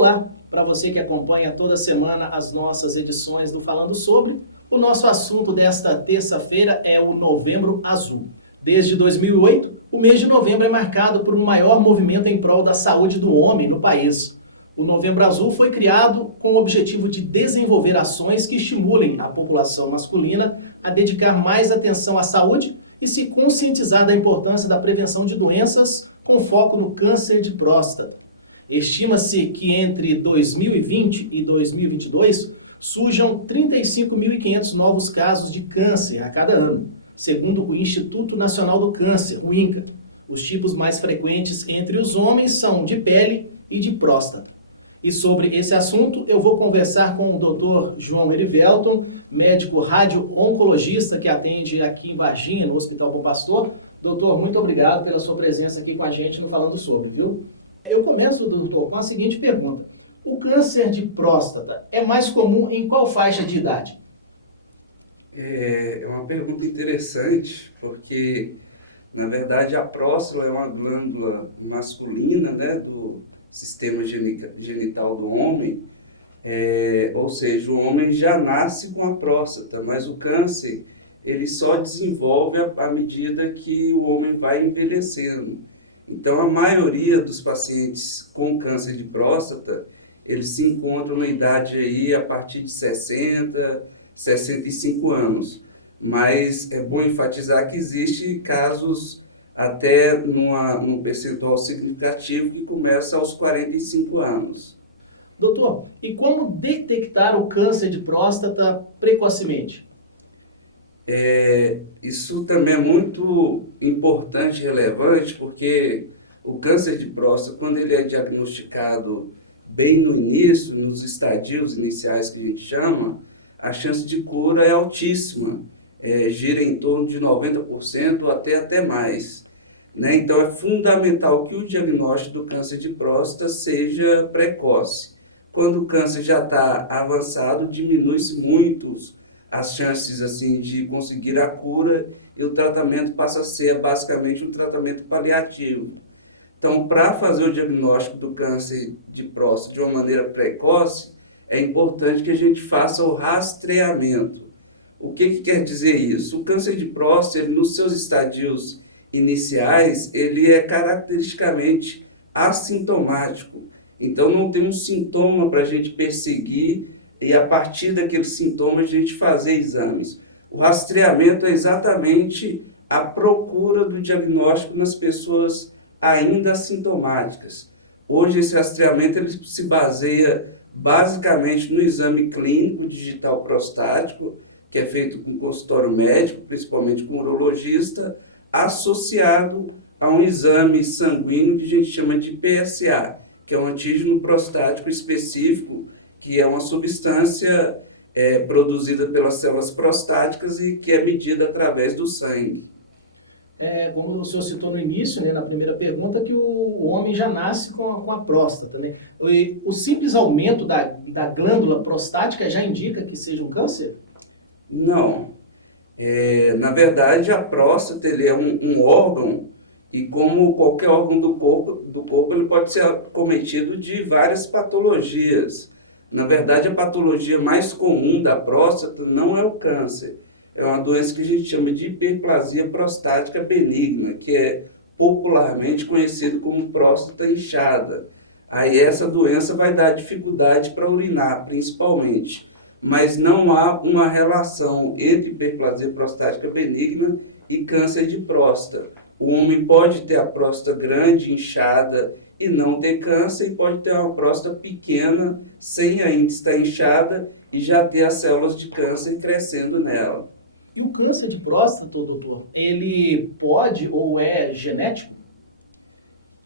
Olá, para você que acompanha toda semana as nossas edições do Falando Sobre, o nosso assunto desta terça-feira é o Novembro Azul. Desde 2008, o mês de novembro é marcado por um maior movimento em prol da saúde do homem no país. O Novembro Azul foi criado com o objetivo de desenvolver ações que estimulem a população masculina a dedicar mais atenção à saúde e se conscientizar da importância da prevenção de doenças com foco no câncer de próstata. Estima-se que entre 2020 e 2022 surjam 35.500 novos casos de câncer a cada ano, segundo o Instituto Nacional do Câncer, o INCA. Os tipos mais frequentes entre os homens são de pele e de próstata. E sobre esse assunto eu vou conversar com o Dr. João Erivelton, médico radio-oncologista que atende aqui em Varginha, no Hospital Bom Pastor. Doutor, muito obrigado pela sua presença aqui com a gente no Falando Sobre, viu? Eu começo, doutor, com a seguinte pergunta. O câncer de próstata é mais comum em qual faixa de idade? É uma pergunta interessante, porque, na verdade, a próstata é uma glândula masculina, né, do sistema genital do homem, ou seja, o homem já nasce com a próstata, mas o câncer ele só desenvolve à medida que o homem vai envelhecendo. Então, a maioria dos pacientes com câncer de próstata, eles se encontram na idade aí a partir de 60, 65 anos. Mas é bom enfatizar que existem casos até num percentual significativo que começa aos 45 anos. Doutor, e como detectar o câncer de próstata precocemente? Isso também é muito importante e relevante, porque o câncer de próstata, quando ele é diagnosticado bem no início, nos estadios iniciais que a gente chama, a chance de cura é altíssima, gira em torno de 90% ou até mais. Né? Então é fundamental que o diagnóstico do câncer de próstata seja precoce. Quando o câncer já está avançado, diminui-se muito as chances assim, de conseguir a cura e o tratamento passa a ser basicamente um tratamento paliativo. Então, para fazer o diagnóstico do câncer de próstata de uma maneira precoce, é importante que a gente faça o rastreamento. O que quer dizer isso? O câncer de próstata, nos seus estadios iniciais, ele é caracteristicamente assintomático. Então, não tem um sintoma para a gente perseguir e a partir daqueles sintomas a gente fazer exames. O rastreamento é exatamente a procura do diagnóstico nas pessoas ainda assintomáticas. Hoje esse rastreamento ele se baseia basicamente no exame clínico digital prostático, que é feito com consultório médico, principalmente com urologista, associado a um exame sanguíneo que a gente chama de PSA, que é um antígeno prostático específico, que é uma substância produzida pelas células prostáticas e que é medida através do sangue. Como o senhor citou no início, né, na primeira pergunta, que o homem já nasce com a próstata. Né? O simples aumento da glândula prostática já indica que seja um câncer? Não. Na verdade, a próstata ele é um órgão e como qualquer órgão do corpo ele pode ser acometido de várias patologias. Na verdade, a patologia mais comum da próstata não é o câncer. É uma doença que a gente chama de hiperplasia prostática benigna, que é popularmente conhecido como próstata inchada. Aí essa doença vai dar dificuldade para urinar, principalmente. Mas não há uma relação entre hiperplasia prostática benigna e câncer de próstata. O homem pode ter a próstata grande, inchada, e não ter câncer, e pode ter uma próstata pequena, sem ainda estar inchada, e já ter as células de câncer crescendo nela. E o câncer de próstata, doutor, ele pode ou é genético?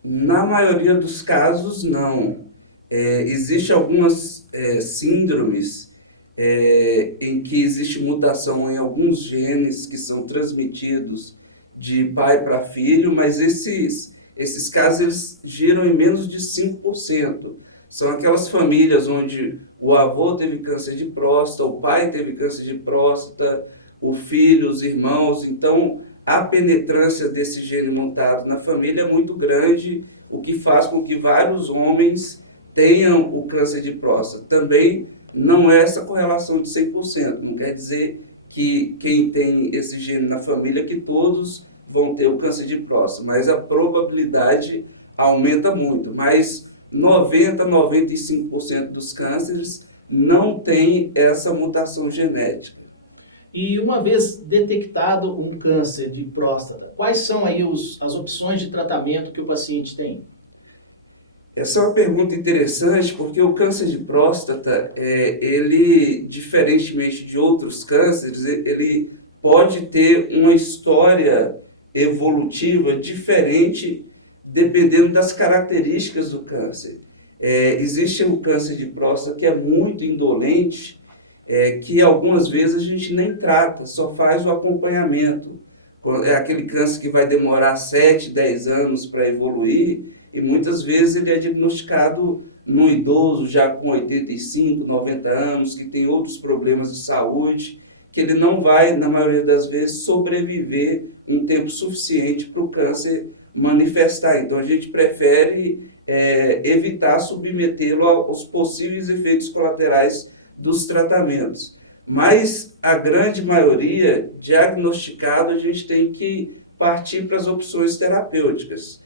Na maioria dos casos, não. Existem algumas síndromes em que existe mutação em alguns genes que são transmitidos de pai para filho, mas esses casos eles giram em menos de 5%. São aquelas famílias onde o avô teve câncer de próstata, o pai teve câncer de próstata, o filho, os irmãos. Então, a penetrância desse gene mutado na família é muito grande, o que faz com que vários homens tenham o câncer de próstata. Também não é essa correlação de 100%, não quer dizer que quem tem esse gene na família, que todos vão ter o câncer de próstata, mas a probabilidade aumenta muito. Mas 90, 95% dos cânceres não tem essa mutação genética. E uma vez detectado um câncer de próstata, quais são aí as opções de tratamento que o paciente tem? Essa é uma pergunta interessante, porque o câncer de próstata, ele, diferentemente de outros cânceres, ele pode ter uma história evolutiva diferente dependendo das características do câncer. Existe um câncer de próstata que é muito indolente, que algumas vezes a gente nem trata, só faz o acompanhamento. É aquele câncer que vai demorar 7, 10 anos para evoluir, e muitas vezes ele é diagnosticado no idoso já com 85, 90 anos, que tem outros problemas de saúde, que ele não vai, na maioria das vezes, sobreviver um tempo suficiente para o câncer manifestar. Então a gente prefere evitar submetê-lo aos possíveis efeitos colaterais dos tratamentos. Mas a grande maioria, diagnosticado, a gente tem que partir para as opções terapêuticas.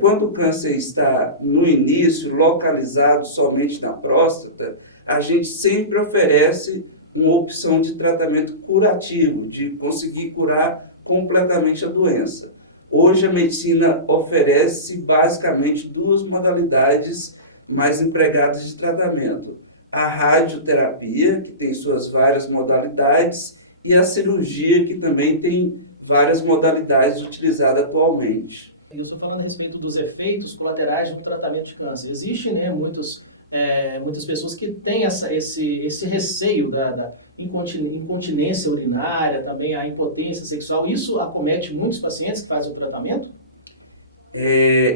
Quando o câncer está no início, localizado somente na próstata, a gente sempre oferece uma opção de tratamento curativo, de conseguir curar completamente a doença. Hoje a medicina oferece basicamente duas modalidades mais empregadas de tratamento: a radioterapia, que tem suas várias modalidades, e a cirurgia, que também tem várias modalidades utilizadas atualmente. Eu estou falando a respeito dos efeitos colaterais do tratamento de câncer. Existem, né, muitas pessoas que têm esse receio da incontinência urinária, também a impotência sexual. Isso acomete muitos pacientes que fazem o tratamento?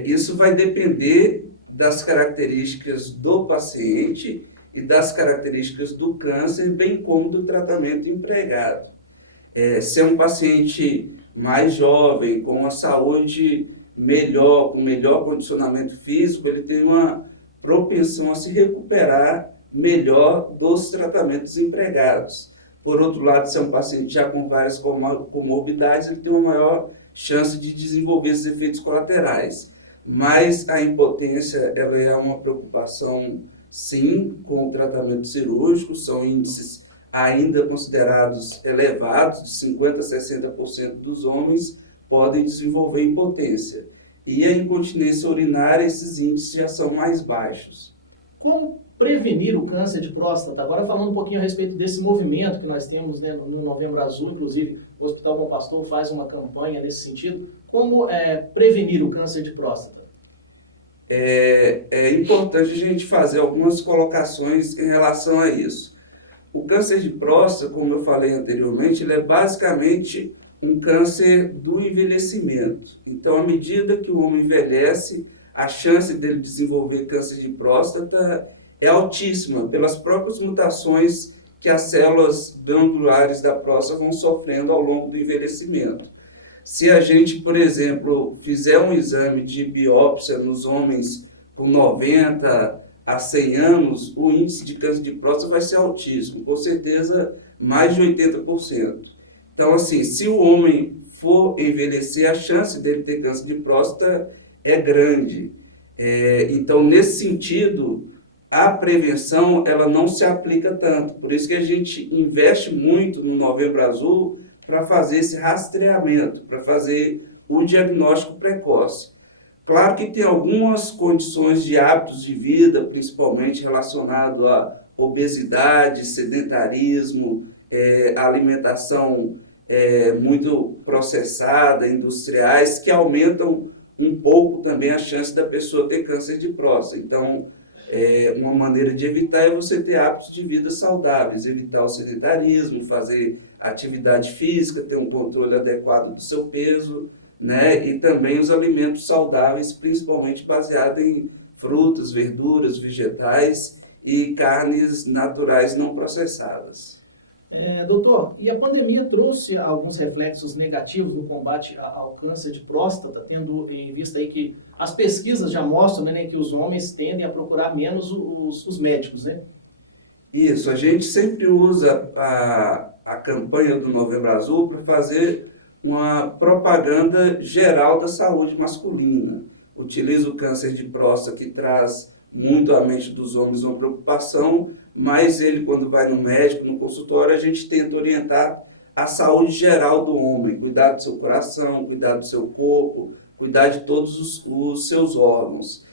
Isso vai depender das características do paciente e das características do câncer, bem como do tratamento empregado. Se é um paciente mais jovem, com uma saúde melhor, com melhor condicionamento físico, ele tem uma propensão a se recuperar melhor dos tratamentos empregados. Por outro lado, se é um paciente já com várias comorbidades, ele tem uma maior chance de desenvolver esses efeitos colaterais. Mas a impotência, ela é uma preocupação, sim, com o tratamento cirúrgico. São índices ainda considerados elevados, de 50% a 60% dos homens podem desenvolver impotência. E a incontinência urinária, esses índices já são mais baixos. Como prevenir o câncer de próstata? Agora falando um pouquinho a respeito desse movimento que nós temos, né, no Novembro Azul, inclusive o Hospital Bom Pastor faz uma campanha nesse sentido. Como prevenir o câncer de próstata? É importante a gente fazer algumas colocações em relação a isso. O câncer de próstata, como eu falei anteriormente, ele é basicamente um câncer do envelhecimento. Então, à medida que o homem envelhece, a chance dele desenvolver câncer de próstata é altíssima, pelas próprias mutações que as células glandulares da próstata vão sofrendo ao longo do envelhecimento. Se a gente, por exemplo, fizer um exame de biópsia nos homens com 90 a 100 anos, o índice de câncer de próstata vai ser altíssimo, com certeza mais de 80%. Então, assim, se o homem for envelhecer, a chance dele ter câncer de próstata é grande. Então, nesse sentido, a prevenção ela não se aplica tanto. Por isso que a gente investe muito no Novembro Azul para fazer esse rastreamento, para fazer o diagnóstico precoce. Claro que tem algumas condições de hábitos de vida, principalmente relacionado à obesidade, sedentarismo, alimentação muito processada, industriais, que aumentam um pouco também a chance da pessoa ter câncer de próstata. Então, uma maneira de evitar é você ter hábitos de vida saudáveis, evitar o sedentarismo, fazer atividade física, ter um controle adequado do seu peso, né? E também os alimentos saudáveis, principalmente baseados em frutas, verduras, vegetais e carnes naturais não processadas. Doutor, e a pandemia trouxe alguns reflexos negativos no combate ao câncer de próstata, tendo em vista aí que as pesquisas já mostram, né, que os homens tendem a procurar menos os médicos, né? Isso, a gente sempre usa a campanha do Novembro Azul para fazer uma propaganda geral da saúde masculina. Utiliza o câncer de próstata, que traz muito à mente dos homens uma preocupação, mas ele, quando vai no médico, no consultório, a gente tenta orientar a saúde geral do homem, cuidar do seu coração, cuidar do seu corpo, cuidar de todos os seus órgãos.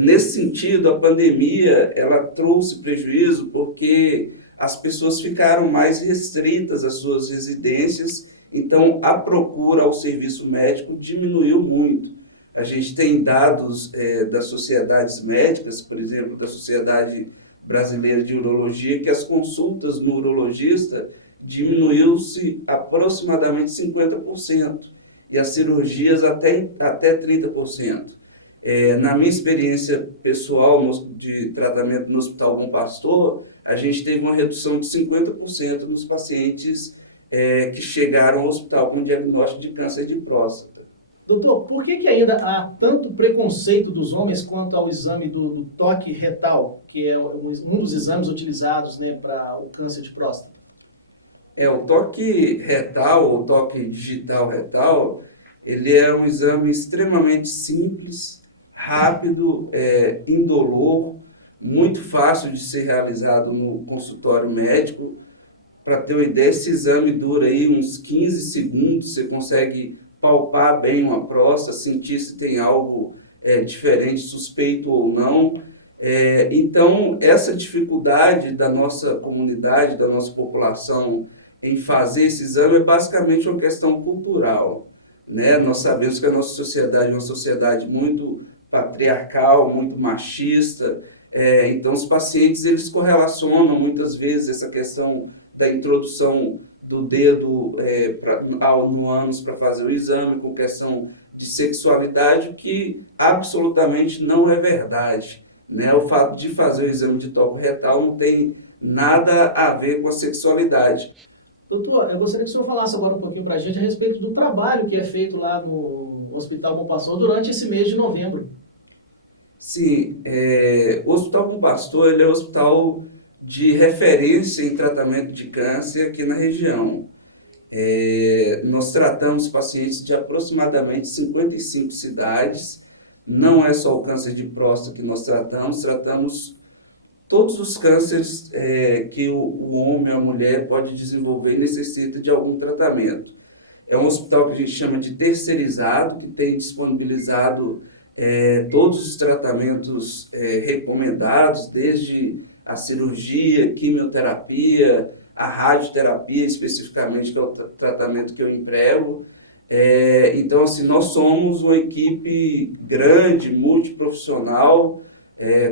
Nesse sentido, a pandemia ela trouxe prejuízo porque as pessoas ficaram mais restritas às suas residências, então a procura ao serviço médico diminuiu muito. A gente tem dados das sociedades médicas, por exemplo, da Sociedade Brasileira de Urologia, que as consultas no urologista diminuiu-se aproximadamente 50% e as cirurgias até 30%. Na minha experiência pessoal de tratamento no Hospital Bom Pastor, a gente teve uma redução de 50% nos pacientes que chegaram ao hospital com diagnóstico de câncer de próstata. Doutor, por que ainda há tanto preconceito dos homens quanto ao exame do toque retal, que é um dos exames utilizados, né, para o câncer de próstata? O toque retal, ou toque digital retal, ele é um exame extremamente simples, rápido, indolor, muito fácil de ser realizado no consultório médico. Para ter uma ideia, esse exame dura aí uns 15 segundos, você consegue palpar bem uma próstata, sentir se tem algo diferente, suspeito ou não. Então, essa dificuldade da nossa comunidade, da nossa população em fazer esse exame é basicamente uma questão cultural, né? Nós sabemos que a nossa sociedade é uma sociedade muito patriarcal, muito machista, então os pacientes eles correlacionam muitas vezes essa questão da introdução do dedo no ânus para fazer o exame com questão de sexualidade, o que absolutamente não é verdade, né? O fato de fazer o exame de toque retal não tem nada a ver com a sexualidade. Doutor, eu gostaria que o senhor falasse agora um pouquinho para a gente a respeito do trabalho que é feito lá no Hospital Bom Pastor durante esse mês de novembro. Sim, o Hospital Bom Pastor ele é um hospital de referência em tratamento de câncer aqui na região. Nós tratamos pacientes de aproximadamente 55 cidades. Não é só o câncer de próstata que nós tratamos todos os cânceres que o homem ou a mulher pode desenvolver e necessita de algum tratamento. É um hospital que a gente chama de terceirizado, que tem disponibilizado todos os tratamentos recomendados, desde a cirurgia, quimioterapia, a radioterapia especificamente, que é o tratamento que eu emprego. Então, assim, nós somos uma equipe grande, multiprofissional,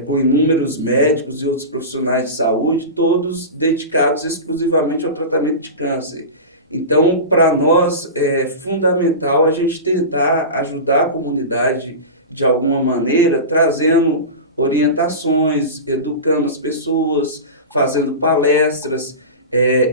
com inúmeros médicos e outros profissionais de saúde, todos dedicados exclusivamente ao tratamento de câncer. Então, para nós, é fundamental a gente tentar ajudar a comunidade de alguma maneira, trazendo orientações, educando as pessoas, fazendo palestras,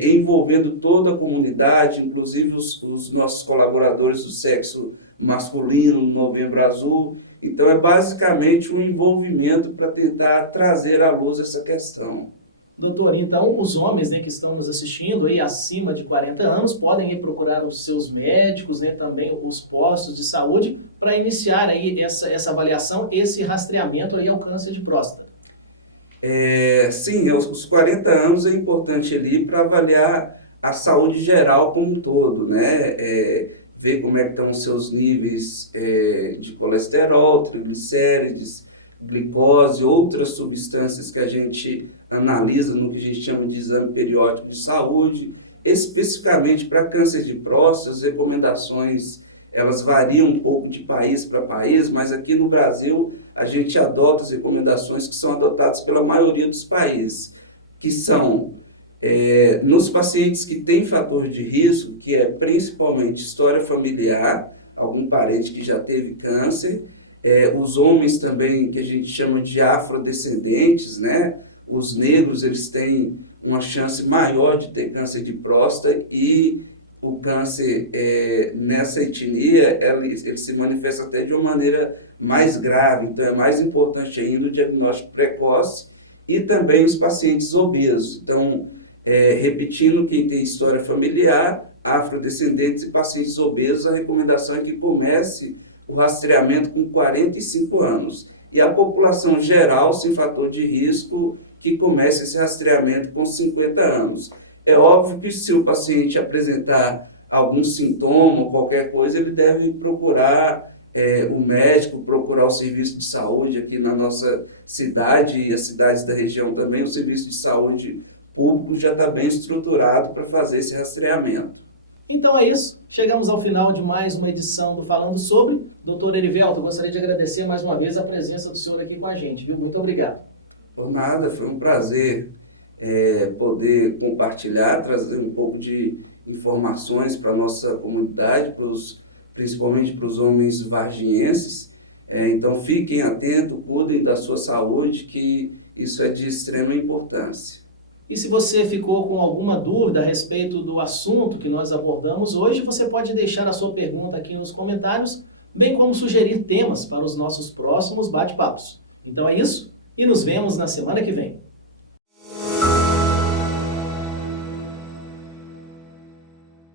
envolvendo toda a comunidade, inclusive os nossos colaboradores do sexo masculino no Novembro Azul. Então, é basicamente um envolvimento para tentar trazer à luz essa questão. Doutor, então os homens, né, que estão nos assistindo aí acima de 40 anos podem ir procurar os seus médicos, né, também os postos de saúde para iniciar aí essa avaliação, esse rastreamento aí ao câncer de próstata. Sim, aos 40 anos é importante ali para avaliar a saúde geral como um todo, né? Ver como estão os seus níveis de colesterol, triglicérides, glicose, outras substâncias que a gente analisa no que a gente chama de exame periódico de saúde. Especificamente para câncer de próstata, as recomendações elas variam um pouco de país para país, mas aqui no Brasil a gente adota as recomendações que são adotadas pela maioria dos países, que são nos pacientes que têm fator de risco, que é principalmente história familiar, algum parente que já teve câncer, os homens também, que a gente chama de afrodescendentes, né? Os negros, eles têm uma chance maior de ter câncer de próstata e o câncer nessa etnia, ele se manifesta até de uma maneira mais grave, então é mais importante ainda o diagnóstico precoce e também os pacientes obesos. Então, repetindo, quem tem história familiar, afrodescendentes e pacientes obesos, a recomendação é que comece o rastreamento com 45 anos. E a população geral, sem fator de risco, que comece esse rastreamento com 50 anos. É óbvio que se o paciente apresentar algum sintoma, qualquer coisa, ele deve procurar o médico, procurar o serviço de saúde aqui na nossa cidade e as cidades da região também. O serviço de saúde público já está bem estruturado para fazer esse rastreamento. Então é isso. Chegamos ao final de mais uma edição do Falando Sobre. Doutor Erivelto, gostaria de agradecer mais uma vez a presença do senhor aqui com a gente, viu? Muito obrigado. Por nada, foi um prazer poder compartilhar, trazer um pouco de informações para a nossa comunidade, principalmente para os homens varginhenses. Então fiquem atentos, cuidem da sua saúde, que isso é de extrema importância. E se você ficou com alguma dúvida a respeito do assunto que nós abordamos hoje, você pode deixar a sua pergunta aqui nos comentários, bem como sugerir temas para os nossos próximos bate-papos. Então é isso, e nos vemos na semana que vem.